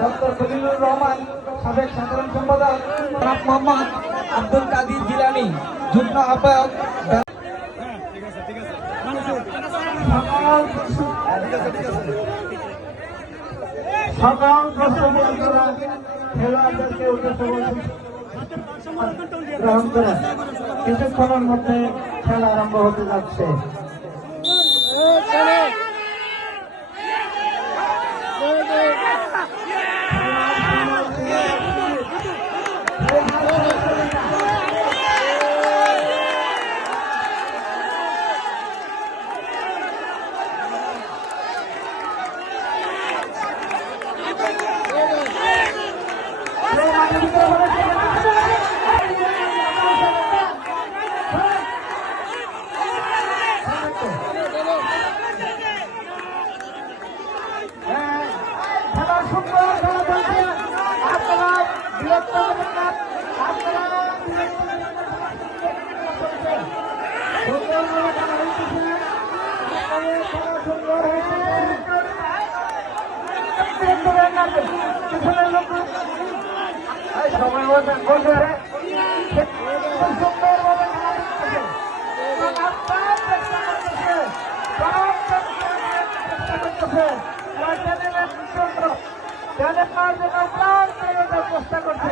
Doctor Khalilur Rahman, সাবেক সাধারণ সম্পাদক মোহাম্মদ আব্দুল কাদির জিলানী, যুগ্ম আহ্বায়ক। সকাল খেলোয়াড়দেরকে গ্রহণ করে কিছুক্ষণের মধ্যে খেলা আরম্ভ হতে যাচ্ছে। চেষ্টা করছে